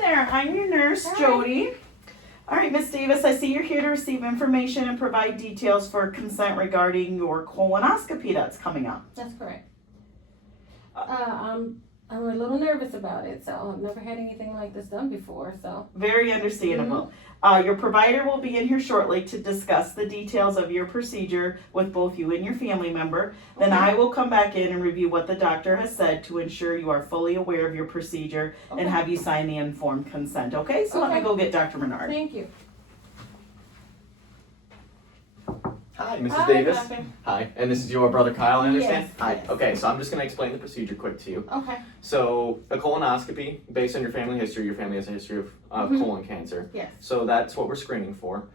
there, I'm your nurse, Hi. Jody. All right, Miss Davis, I see you're here to receive information and provide details for consent regarding your colonoscopy that's coming up. That's correct. I'm a little nervous about it, so I've never had anything like this done before, so. Very understandable. Your provider will be in here shortly to discuss the details of your procedure with both you and your family member. Then Okay. I will come back in and review what the doctor has said to ensure you are fully aware of your procedure and have you sign the informed consent, okay? So let me Okay. go get Dr. Menard. Thank you. Hi, Mrs. Hi, Davis. Doctor. Hi, and this is your brother Kyle, I understand? Yes, Hi. yes. Okay, so I'm just going to explain the procedure quick to you. Okay. So, a colonoscopy, based on your family history, your family has a history of colon cancer. Yes. So that's what we're screening for.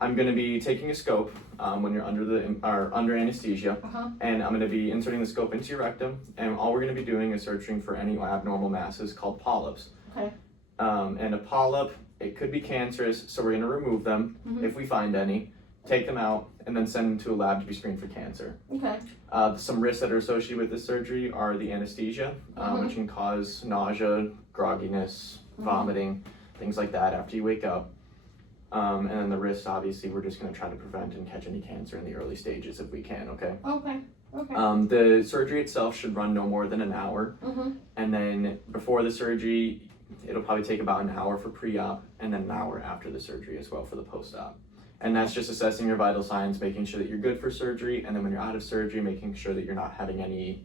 I'm going to be taking a scope when you're under anesthesia, and I'm going to be inserting the scope into your rectum, and all we're going to be doing is searching for any abnormal masses called polyps. Okay. And a polyp, it could be cancerous, so we're going to remove them if we find any, take them out, and then send them to a lab to be screened for cancer. Okay. Some risks that are associated with this surgery are the anesthesia, which can cause nausea, grogginess, vomiting, things like that after you wake up. And then the risks, obviously, we're just going to try to prevent and catch any cancer in the early stages if we can, okay? Okay. Okay. The surgery itself should run no more than an hour. And then before the surgery, it'll probably take about an hour for pre-op, and then an hour after the surgery as well for the post-op. And that's just assessing your vital signs, making sure that you're good for surgery, and then when you're out of surgery, making sure that you're not having any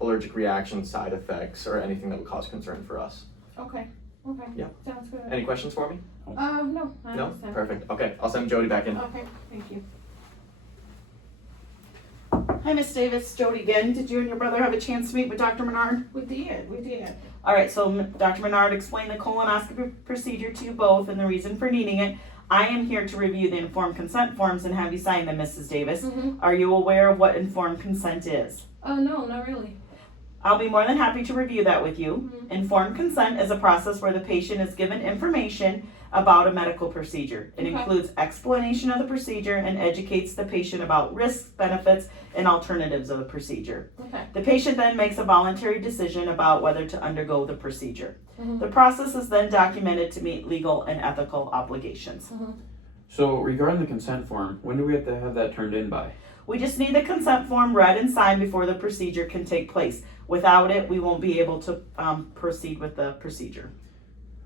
allergic reactions, side effects, or anything that would cause concern for us. Okay. Okay. Yeah. Sounds good. Any questions for me? No. I No? understand. Perfect. Okay, I'll send Jody back in. Okay. Thank you. Hi, Miss Davis, Jody again. Did you and your brother have a chance to meet with Dr. Menard? We did. We did. All right, so Dr. Menard explained the colonoscopy procedure to you both and the reason for needing it. I am here to review the informed consent forms and have you sign them, Mrs. Davis. Are you aware of what informed consent is? No, not really. I'll be more than happy to review that with you. Informed consent is a process where the patient is given information about a medical procedure. It includes explanation of the procedure and educates the patient about risks, benefits, and alternatives of the procedure. Okay. The patient then makes a voluntary decision about whether to undergo the procedure. The process is then documented to meet legal and ethical obligations. So regarding the consent form, when do we have to have that turned in by? We just need the consent form read and signed before the procedure can take place. Without it, we won't be able to proceed with the procedure.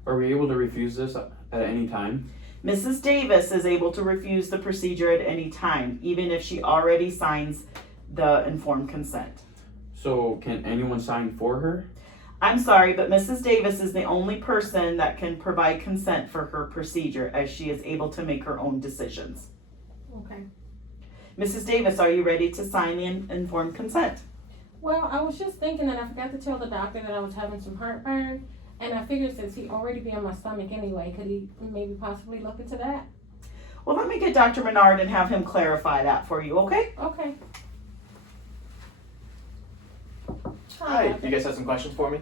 Are we able to refuse this at any time? Mrs. Davis is able to refuse the procedure at any time, even if she already signs the informed consent. So can anyone sign for her? I'm sorry, but Mrs. Davis is the only person that can provide consent for her procedure, as she is able to make her own decisions. Okay. Mrs. Davis, are you ready to sign the informed consent? Well, I was just thinking that I forgot to tell the doctor that I was having some heartburn, and I figured since he already be on my stomach anyway, could he maybe possibly look into that? Well, let me get Dr. Menard and have him clarify that for you, okay? Okay. Hi, you guys have some questions for me?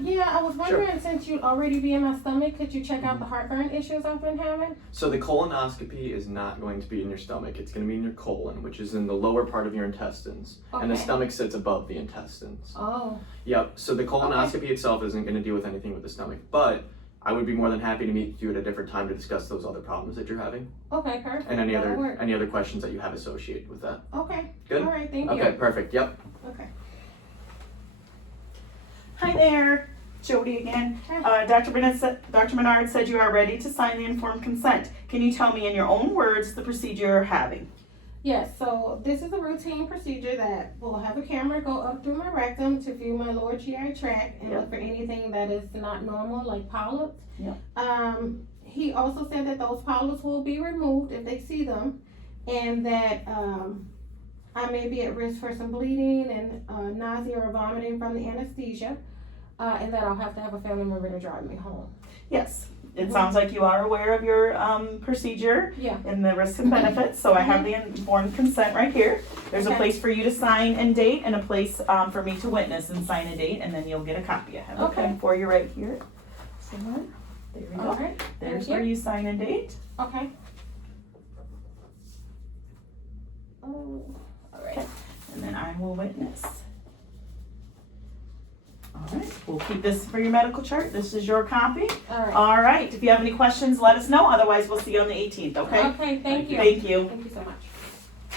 Yeah, I was wondering, since you'd already be in my stomach, could you check out the heartburn issues I've been having? So the colonoscopy is not going to be in your stomach. It's going to be in your colon, which is in the lower part of your intestines. And the Okay. stomach sits above the intestines. Oh. Yep, so the colonoscopy itself isn't going to deal with anything with the stomach, but I would be more than happy to meet you at a different time to discuss those other problems that you're having Okay, perfect. and any That'll work. other questions that you have associated with that. Okay. Good? All right, thank you. Okay, perfect. Yep. Okay. Hi there, Jody again. Dr. Menard said you are ready to sign the informed consent. Can you tell me in your own words the procedure you're having? Yes, so this is a routine procedure that will have a camera go up through my rectum to view my lower GI tract and look for anything that is not normal, like polyps. He also said that those polyps will be removed if they see them, and that I may be at risk for some bleeding and nausea or vomiting from the anesthesia, and that I'll have to have a family member to drive me home. Yes, it sounds like you are aware of your procedure Yeah. and the risks and benefits, so I have the informed consent right here. There's a Okay. place for you to sign and date and a place for me to witness and sign a date, and then you'll get a copy. I have a pen for you right here. Somewhere. There we go. All right. There's Thank where you sign and date. Okay. Oh, all right. And then I will witness. All Alright, we'll keep this for your medical chart. This is your copy. Alright. Alright, if you have any questions, let us know. Otherwise, we'll see you on the 18th, okay? Okay, thank you. Thank you. Thank you so much.